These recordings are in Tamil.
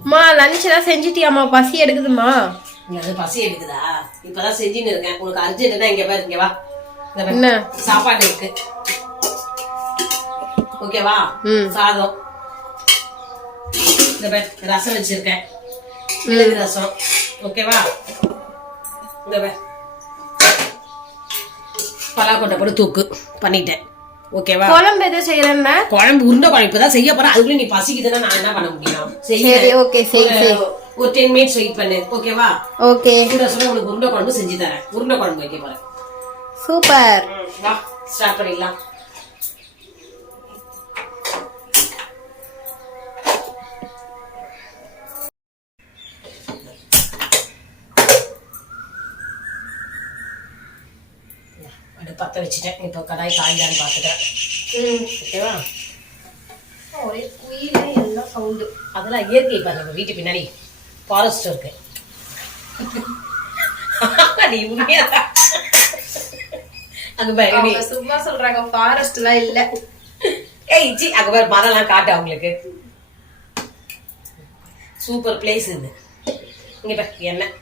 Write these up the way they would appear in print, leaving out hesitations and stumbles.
அம்மா லஞ்ச் எல்லாம் செஞ்சிட்டியாம்மா? பசி எடுக்குதுமா. அது பசி எடுக்குதா? இப்பதான் செஞ்சுன்னு இருக்கேன். உனக்கு அர்ஜென்ட்னா இங்க பாரு, இங்க வா. என்ன சாப்பாடு இருக்கு, ஓகேவா? சாதம், இந்த பாரு ரசம் வச்சிருக்கேன், மிளகு ரசம், ஓகேவா? இந்த பாரு பலாக்கொட்டை போட்டு தூக்கு பண்ணிட்டேன், ஓகேவா? குழம்பு எதுவும் செய்யறேன்னா? குழம்பு உருண்டை குழம்பு இப்பதான் செய்ய போறேன். அதுக்குள்ள நீ பசிக்குதுன்னா நான் என்ன பண்ண முடியும்? சரி, ஓகே, சரி. ஒரு 10 மினிட்ஸ் வெயிட் பண்ணு, ஓகேவா? ஓகே. கூட சொல்ல உனக்கு உருண்டை குழம்பு செஞ்சு தரேன். உருண்டை குழம்பு வைக்க போறேன். சூப்பர். வா ஸ்டார்ட் பண்ணிடலாம். பத்த வச்சுட்டேன். இப்போ கடாய் காய்தான்னு பார்த்துக்கிறேன், ஓகேவா? ஒரே குயில எல்லாம் சவுண்டு. அதெல்லாம் இயற்கை பாரு, நம்ம வீட்டு பின்னாடி ஃபாரஸ்ட் இருக்கு. நீ உண்மையாதான் அங்க பாரு, சும்மா சொல்றாங்க, ஃபாரஸ்ட் எல்லாம் இல்ல. ஏய் சி, அங்க பாரு மரம்லாம் காட்டு அவங்களுக்கு. சூப்பர் பிளேஸ் இது. இங்க பாரு எண்ணெய்,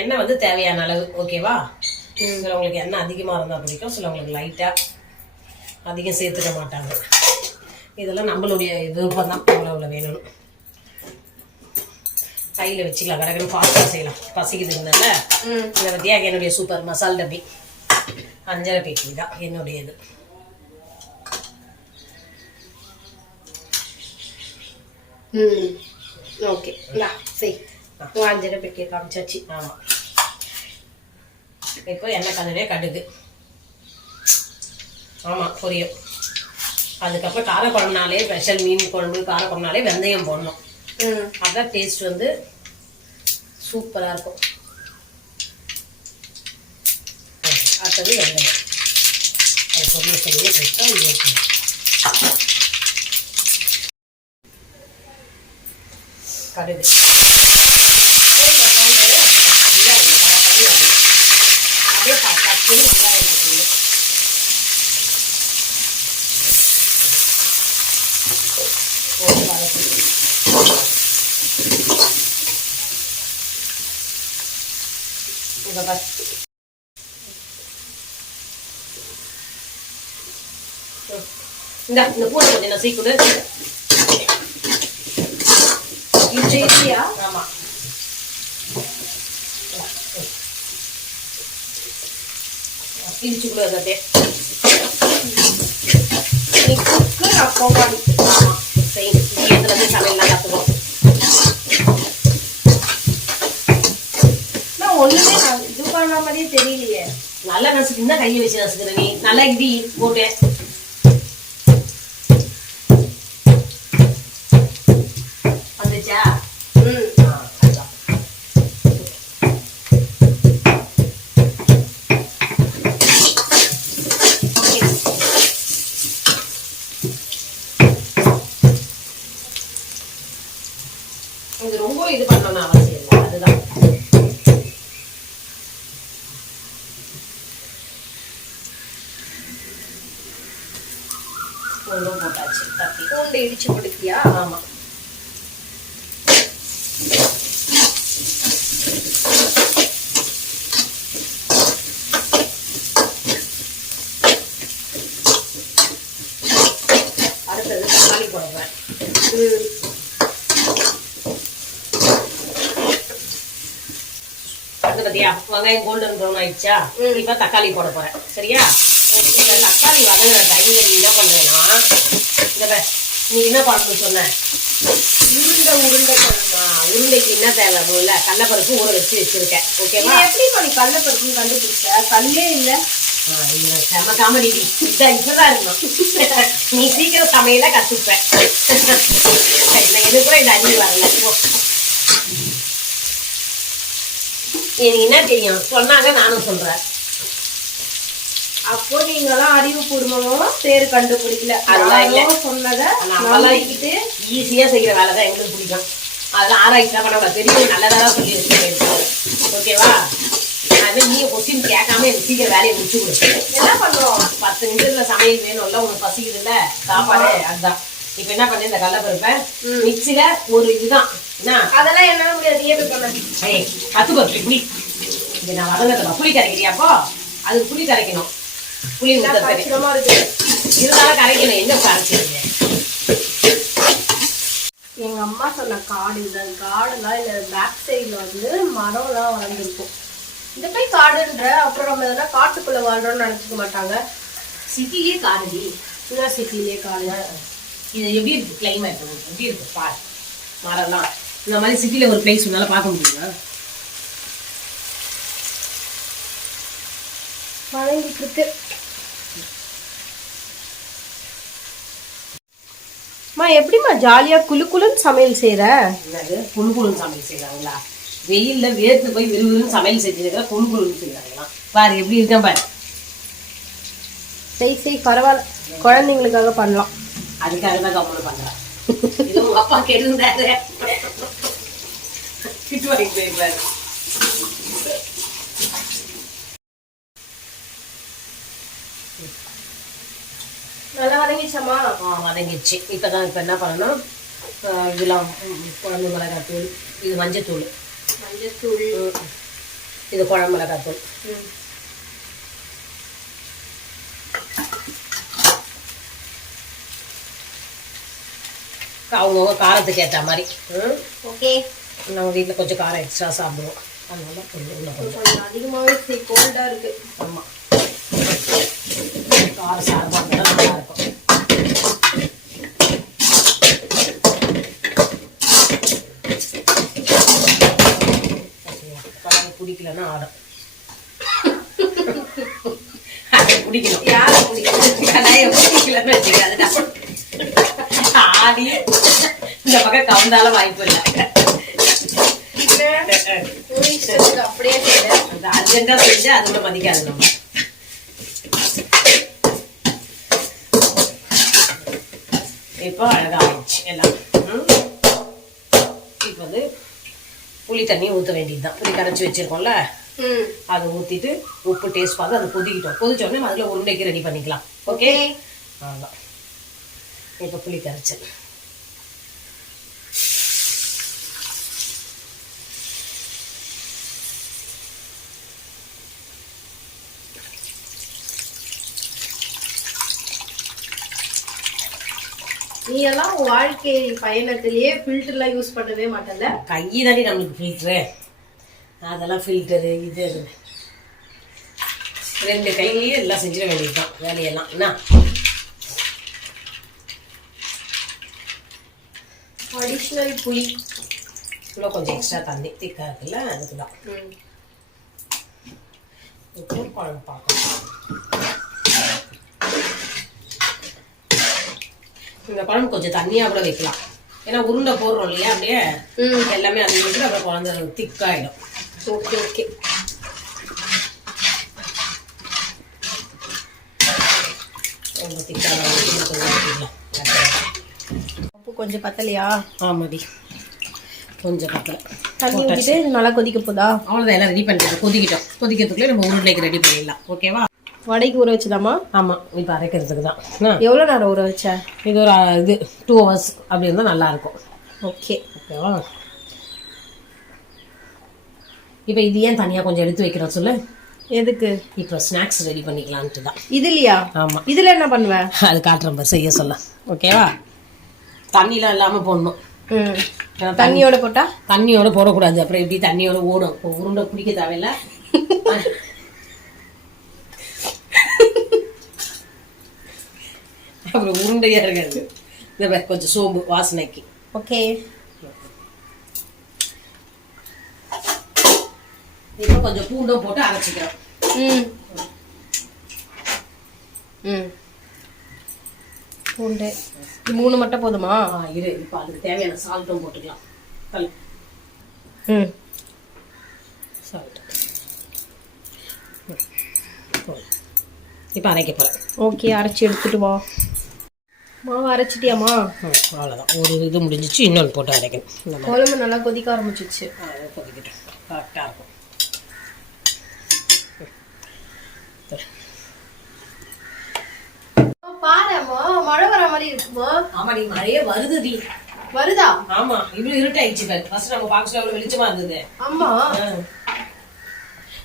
எண்ணெய் வந்து தேவையான அளவு, ஓகேவா? சிலவங்களுக்கு எண்ணெய் அதிகமாக இருந்தால் பிடிக்கும், சிலவங்களுக்கு லைட்டாக அதிகம் சேர்த்துக்க மாட்டாங்க. இதெல்லாம் நம்மளுடைய விருப்பம் தான், எவ்வளோ வேணும்னு கையில் வச்சுக்கலாம். கடற்கரை ஃபாஸ்ட்டாக செய்யலாம். பசிக்குதுனால இந்த பற்றியாக என்னுடைய சூப்பர் மசால் டப்பி 5.5 பேக்கி தான் என்னுடையது. ஓகே, சரி. 5.5 பேக்கி காமிச்சாச்சு. ஆமாம். இப்போ எண்ணெய் கலரே கடுகு, ஆமாம் பொரியும். அதுக்கப்புறம் காரக்குழம்புனாலே ஸ்பெஷல் மீன் குழம்பு காரக்குழம்புனாலே வெந்தயம் போடணும். அதான் டேஸ்ட் வந்து சூப்பராக இருக்கும். அடுத்தது வெந்தயம், அது பொரிய சொல்லியே சேர்த்தா கடுகு இந்த பூனை கொஞ்சம் நான் சீக்குது. ஆமா, இடிச்சுக்குள்ள அதே சமையல்லாம் கத்துக்கணும். ஒண்ணுமே இது பண்ண மாதிரியே தெரியலையே. நல்லா நசுக்குன்னா கையை வச்சு நசுக்குற நீ. நல்லா இடி போட்டு வந்துச்சா? இது ரொம்ப இது பண்ணணும்னு அவசியம் இல்லை, அதுதான். பூண்டும் போட்டாச்சு. தப்பி பூண்டு இடிச்சு போட்டுக்கியா? ஆமா. அடுத்தது தக்காளி போடுறேன். அது பத்தியா வெங்காயம் கோல்டன் ப்ரௌன் ஆயிடுச்சா? இப்ப தக்காளி போட போறேன், சரியா? தக்காளி வதங்குற டைம்ல நீ என்ன பண்றேன்னா, நீ என்ன பண்ணணும்னு சொன்ன? உருண்டைக்கு என்ன தேவை? முதல்ல கடலைப்பருப்பு ஊற வச்சு வச்சிருக்கேன், ஓகேவா? எப்படி பண்ணி கடலைப்பருப்புன்னு கண்டுபிடிச்ச? கல்லே இல்ல. செம காமெடி. இப்பதான் இருக்கணும். நீ சீக்கிரம் சமையல கத்துப்பேன். எனக்கு கூட இந்த அஞ்சு வரல. எனக்கு என்ன தெரியும் சொன்னாங்க, நானும் சொல்றேன். அப்போ நீங்களாம் அறிவு பூர்வமும் பேரு கண்டுபிடிக்கல. அதெல்லாம் இல்ல, சொன்னதை நம்மளாம் ஈஸியா செய்யற வேலைதான் எங்களுக்கு பிடிக்கும். அதெல்லாம் ஆராய்ச்சி பண்ண தெரியும், நல்லதான் சொல்லி வச்சுருக்கேன், ஓகேவா? அதே நீ கொஸ்டின் கேட்காம எனக்கு சீக்கிரம் வேலையை முடிச்சு கொடு. என்ன பண்ணுவோம்? 10 நிமிஷத்துல சமையல் வேணும்ல, உனக்கு பசிக்குதுல்ல, சாப்பாடு. அதுதான் இப்ப என்ன பண்ண, இந்த கடலைப்பருப்பை மிக்சில ஒரு இதுதான் என்ன அதெல்லாம் என்னால முடியாது, நீயே போய் பண்ணு. ஏய் கத்துக்கோ புளி. இங்க நான் வதங்கத்துல புளி கரைக்கிறியாப்போ அது புளி கரைக்கணும். புளி ஊத்த கஷ்டமா இருக்கு. இருந்தாலும் கரைக்கணும். என்ன கரைச்சிருங்க? எங்க அம்மா சொன்ன காடு இந்த காடுலாம் இல்ல பேக் சைடுல வந்து மரம்லாம் வளர்ந்துருக்கும். இந்த போய் காடுன்ற அப்புறம் நம்ம எதனா காட்டுக்குள்ள வாழ்றோம்னு நினைச்சுக்க மாட்டாங்க. சிட்டிலே காடுடி. இதுதான் சிட்டிலே காடு. இது எப்படி இருக்கு கிளைமேட்? எப்படி இருக்கு பாரு. மரம்லாம் இந்த மாதிரி சிட்டில ஒரு பிளேஸ் உன்னால பார்க்க முடியுமா? வழங்கிட்டு இருக்கு. எப்படிமா ஜாலியா குளு குளுன்னு சமையல் செய்யற? என்னது குழு குழுன்னு சமையல் செய்யறாங்களா? வெயில்ல வேர்த்து போய் விறுவிறுன்னு சமையல் செஞ்சிருக்கிற குழு குழுன்னு செய்யறாங்களா? பாரு எப்படி இருக்கேன் பாரு. செய் பரவாயில்ல, குழந்தைங்களுக்காக பண்ணலாம். அதுக்காக தான் கவனம் பண்றேன். இது உங்க அப்பா கேட்டிருந்தாரு, திட்டு வாங்கி போயிருப்பாரு. நல்லா வதங்கிச்சாமா? வதங்கிடுச்சு. இப்பதான் இப்ப என்ன பண்ணணும், இதெல்லாம் குழம்பு மிளகாத்தூள், இது மஞ்சத்தூள், இது குழம்பு மிளகாத்தூள், அவங்கவுங்க காரத்துக்கு ஏற்ற மாதிரி. ஓகே, நம்ம வீட்டில் கொஞ்சம் காரம் எக்ஸ்ட்ரா சாப்பிடுவோம், அதனால கொஞ்சம் அதிகமாகவே கோல்டா இருக்கு. ஆமாம், காரம் சாரமாக இருந்தால் நல்லா இருக்கும். குடிக்கலன்னா ஆடும். குடிக்கணும். யாரும் குடிக்கலன்னு வச்சுக்காது. ஆடி இந்த பக்கம் கவுந்தாலும் வாய்ப்பு இல்லை. அப்படியே அர்ஜென்டா செஞ்சு அது கூட மதிக்காது நம்ம. இப்போ அழகா ஆயிடுச்சு எல்லாம். இப்போ வந்து புளி தண்ணி ஊற்ற வேண்டியதுதான். புளி கரைச்சி வச்சிருக்கோம்ல, அதை ஊற்றிட்டு உப்பு டேஸ்ட் பார்த்து அதை கொதிக்கிட்டோம். கொதிச்ச உடனே அதில் உருண்டைக்கு ரெடி பண்ணிக்கலாம். ஓகே, அவ்வளோதான். இப்போ புளி கரைச்சல். நீ எல்லாம் வாழ்க்கை பயணத்திலேயே ஃபில்டர்லாம் யூஸ் பண்ணவே மாட்டல. கை தானே நம்மளுக்கு ஃபில்டரு, அதெல்லாம் ஃபில்டரு இது ரெண்டு கையிலேயே எல்லாம் செஞ்சிட வேண்டியதுதான் வேலையெல்லாம். என்ன அடிஷ்னல் புளி இன்னும் கொஞ்சம் எக்ஸ்ட்ரா தண்ணி திக்கா இருக்குல்ல, அதுக்கு தான். இப்போ குழம்பு பார்க்கணும். இந்த குழம்பு கொஞ்சம் தண்ணியா கூட வைக்கலாம், ஏன்னா உருண்டை போடுறோம் இல்லையா, அப்படியே எல்லாமே அது வந்து அப்புறம் குழந்தை திக்காயிடும். ஓகே ஓகே, ரொம்ப திக்காக உப்பு கொஞ்சம் பத்தலையா? ஆமாடி, கொஞ்சம் பத்தலை. தண்ணி ஊற்றிட்டு நல்லா கொதிக்க போதா? அவ்வளோதான், எல்லாம் ரெடி பண்ணிட்டு கொதிக்கிட்டோம். கொதிக்கிறதுக்குள்ளே நம்ம உருண்டைக்கு ரெடி பண்ணிடலாம். ஓகேவா? வடைக்கு ஊற வச்சுதாமா? ஆமாம், இப்போ அரைக்கிறதுக்கு தான். எவ்வளோ நேரம் ஊற வச்ச? இது ஒரு 2 hours அப்படி இருந்தால் நல்லாயிருக்கும். ஓகே ஓகேவா? இப்போ இது ஏன் தனியாக கொஞ்சம் எடுத்து வைக்கிறோம் சொல்லு. எதுக்கு? இப்போ ஸ்நாக்ஸ் ரெடி பண்ணிக்கலான்ட்டு தான். இதுலையா? ஆமாம், இதில் என்ன பண்ணுவேன்? அது காட்டுற மாதிரி செய்ய சொல்ல. ஓகேவா? தண்ணிலாம் இல்லாமல் போடணும். தண்ணியோட போட்டா? தண்ணியோட போடக்கூடாது, அப்புறம் எப்படி தண்ணியோட ஓடும். இப்போ உருண்டை பிடிக்க தேவையில்லை. அப்புறம் உருண்டையா இருக்காது. இந்த கொஞ்சம் சோம்பு வாசனைக்கு. ஓகே, இப்போ கொஞ்சம் பூண்டும் போட்டு அரைச்சிக்கிறோம். பூண்டு 3 மட்டும் போதுமா? இரு, இப்போ அதுக்கு தேவையான சால்ட்டும் போட்டுக்கலாம். சால்ட் இப்போ அரைக்க போகிறேன். ஓகே, அரைச்சி எடுத்துட்டு வா. மாவு அரைச்சிட்டியாமா? அவ்வளோதான், ஒரு இது முடிஞ்சிச்சு. இன்னொன்று போட்டு அரைக்கணும். குழம்பு நல்லா கொதிக்க ஆரம்பிச்சிச்சு. கொதிக்கிட்டோம், கரெக்டாக இருக்கும். பாருமா, மழை வர மாதிரி இருக்குமா? ஆமாடி, மழையே வருதுடி. வருதா? ஆமா, இவ்வளவு இருட்டாயிடுச்சு பாரு. ஃபர்ஸ்ட் நம்ம பாக்ஸ்ல அவ்வளவு வெளிச்சமா இருந்தது. ஆமா.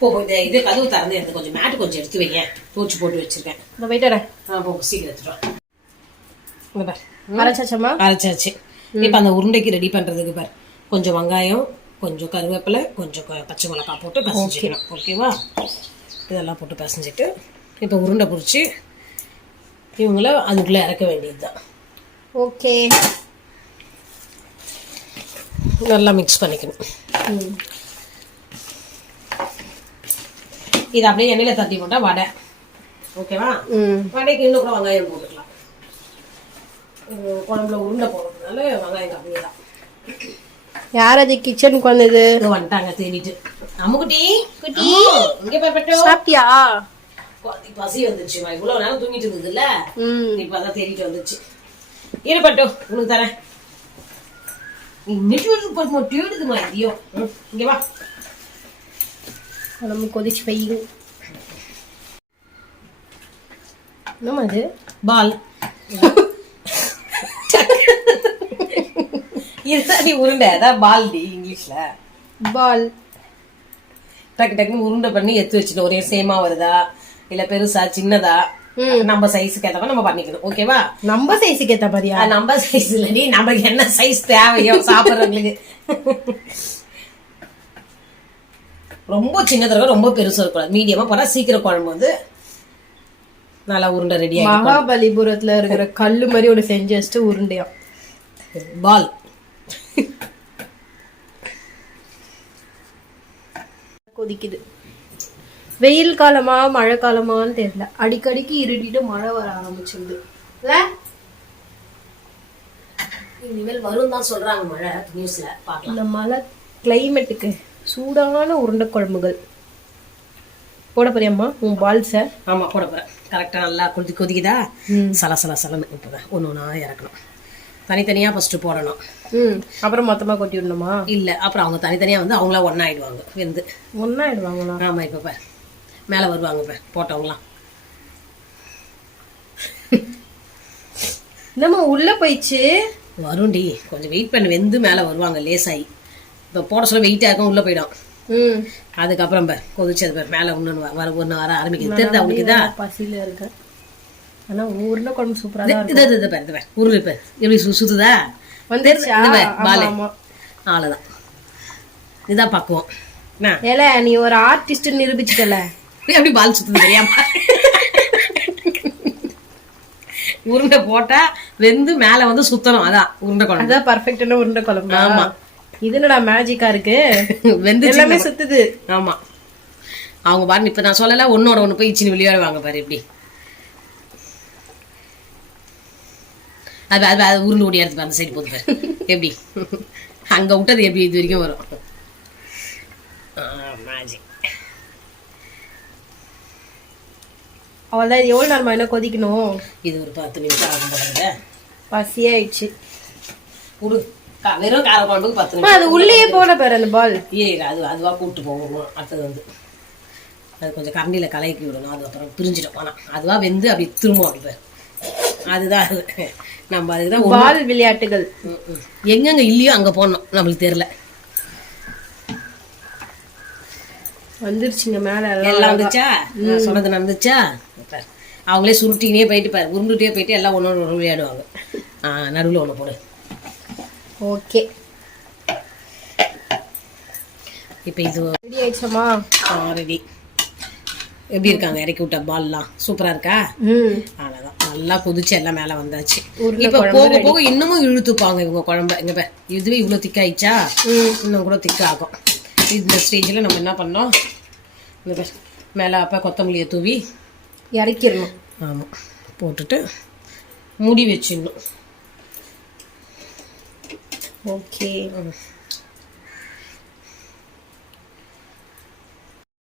போ இது கதவு திறந்து எடுத்து கொஞ்சம் மேட் கொஞ்சம் எடுத்து வைங்க. தூச்சி போட்டு வச்சிருக்கேன். இந்த போயிட்டறேன். போ சீக்கிரம் எடுத்துட்டு வா. அரைச்சாச்சம்மா? அரைச்சாச்சு. இப்ப அந்த உருண்டைக்கு ரெடி பண்றதுக்கு பாரு, கொஞ்சம் வெங்காயம், கொஞ்சம் கருவேப்பிலை, கொஞ்சம் பச்சை மிளகாய் போட்டு பசஞ்சிக்கணும். ஓகேவா? இதெல்லாம் போட்டு பசஞ்சிட்டு இப்போ உருண்டை பிடிச்சி இவங்கள அதுக்குள்ளே இறக்க வேண்டியதுதான். ஓகே, நல்லா மிக்ஸ் பண்ணிக்கணும். இது அப்படியே எண்ணெயில் தட்டி போட்டால் வடை. ஓகேவா? வடைக்கு இன்னும் கூட வெங்காயம் போட்டுக்கலாம். குழம்புல உருண்டை போடுறதுனால வெங்காயம் கம்மியாக தான். யார் அது கிச்சனுக்கு வந்தது? வந்துட்டாங்க தேடிட்டு. அம்முக்குட்டி குட்டி இங்க போய் சாப்பிட்டியா? பசி வந்துச்சு. இவ்வளவு நேரம் தூங்கிட்டு இருந்ததுல்ல, இப்பதான் தேடிட்டு வந்துச்சு. இரு பட்டு உனக்கு தரேன். இன்னைக்கு தேடுதுமா இதையோ. இங்க வா, நம்ம கொதிச்சு வைங்க. என்னமா இது? பால். இதுதான் நீ உருண்டை, அதான் பால் டி இங்கிலீஷ்ல. பால். டக்கு டக்குன்னு உருண்டை பண்ணி எடுத்து வச்சுட்டு ஒரே சேமா வருதா இல்ல பெருசா சின்னதா நம்ம சைஸுக்கு ஏத்த மாதிரி நம்ம பண்ணிக்கணும். ஓகேவா? நம்ம சைஸுக்கு ஏத்த மாதிரியா? நம்ம சைஸ் இல்லடி, நமக்கு என்ன சைஸ் தேவையோ சாப்பிடுறவங்களுக்கு. ரொம்ப சின்னதாக ரொம்ப பெருசா இருக்கக்கூடாது, மீடியமா போனா சீக்கிரம் குழம்பு வந்து நல்லா உருண்டை ரெடி ஆகும். மகாபலிபுரத்துல இருக்கிற கல்லு மாதிரி ஒன்று செஞ்சு வச்சுட்டு உருண்டையா பால். கொதிக்குது. வெயில் காலமா மழை காலமான்னு தெரியல, அடிக்கடிக்கு இருட்டிட்டு மழை வர ஆரம்பிச்சிருது. இனிமேல் வரும் தான் சொல்றாங்க மழை நியூஸ்ல பார்க்கலாம். இந்த மழை கிளைமேட்டுக்கு சூடான உருண்டை குழம்புகள் போட போறியம்மா உன் பால்ஸ? ஆமா போட போறேன். கரெக்டா நல்லா கொதிக்குதா? சலசலன்னு இப்பதான் ஒன்னு ஒன்னா இறக்கணும். தனித்தனியா ஃபர்ஸ்ட் போடணும். அப்புறம் மொத்தமா கொட்டி விடணுமா? இல்ல, அப்புறம் அவங்க தனித்தனியா வந்து அவங்களா ஒன்னாயிடுவாங்க. வெந்து ஒன்னாயிடுவாங்களா? ஆமா, இப்ப பாரு மேல வருவாங்க பாரு போட்டவங்களாம். என்னம்மா உள்ள போயிடுச்சு? வரும்டி, கொஞ்சம் வெயிட் பண்ணி வெந்து மேல வருவாங்க லேசாயி. இப்ப போட சொல்ல வெயிட்டா இருக்கும், உள்ள போயிடும். அதுக்கப்புறம் பாரு கொதிச்சது பாரு மேல ஒண்ணு வர ஆரம்பிக்குது. தெரியுதா உங்களுக்கு? இதா பசியில இருக்கு. ஆனா உருண்டை குழம்பு சூப்பரா தான் இருக்கு. இது பாரு உருளை பாரு எப்படி சுத்துதா வந்துருச்சு. அவ்வளவுதான், இதுதான் பக்குவம். ஏல நீ ஒரு ஆர்டிஸ்ட் நிரூபிச்சுட்டல. எப்படி பால் சுத்துது தெரியாம உருண்டை போட்டா வெந்து மேல வந்து சுத்தணும். அதான் உருண்டை குழம்பு. அதான் பர்ஃபெக்டான உருண்டை குழம்பு. ஆமா, இது என்னடா மேஜிக்கா இருக்கு, வெந்து எல்லாமே சுத்துது. ஆமா, அவங்க பாரு இப்ப நான் சொல்லல ஒன்னோட ஒண்ணு போய் சின்ன விளையாடுவாங்க பாரு எப்படி. அது அது அது உருண்டு ஓடி எடுத்து அந்த சைடு போது பாரு எப்படி அங்க விட்டது எப்படி இது வரைக்கும் வரும். மேஜிக். அவள்தான். இது எவ்வளவு நேரமா என்ன கொதிக்கணும்? இது ஒரு 10 நிமிஷம் ஆகும் போல. பசியாயிடுச்சு. வெறும் கார குழம்புக்கு 10 நிமிஷம். அது உள்ளே போன பாரு அந்த பால். அதுவா கூப்பிட்டு போகணும். அடுத்தது வந்து அது கொஞ்சம் கரண்டியில கலக்கி விடணும். அது அப்புறம் பிரிஞ்சிடும். ஆனா அதுவா வெந்து அப்படி திரும்ப அப்படி பாரு. அதுதான் நம்ம அதுதான் பால் விளையாட்டுகள் எங்கெங்க இல்லையோ அங்க போனோம். நம்மளுக்கு தெரியல. வந்துருச்சுங்க மேல எல்லாம் வந்துச்சா? சொன்னது நடந்துச்சா? அவங்களே சுருட்டினே போயிட்டு பாரு, உருண்டுட்டே போயிட்டு எல்லாம் ஒன்று விளையாடுவாங்க. நடுவில் ஒன்று போடு. ஓகே, இப்போ இது ரெடி ஆயிடுச்சமா? ரெடி. எப்படி இருக்காங்க இறக்கி விட்ட பால்லாம்? சூப்பரா இருக்கா? அவ்வளோதான், நல்லா கொதிச்சு எல்லாம் மேலே வந்தாச்சு. இப்போ போக போக இன்னமும் இழுத்துப்பாங்க இவங்க குழம்பு. இங்க பாரு, இதுவே இவ்வளோ திக்காயிடுச்சா, இன்னும் கூட திக்காகும். இந்த ஸ்டேஜில் நம்ம என்ன பண்ணோம், இந்த பாரு மேலே அப்போ கொத்தமல்லியை தூவி இறக்கிடணும். ஆமாம், போட்டுட்டு மூடி வச்சிடணும். ஓகே.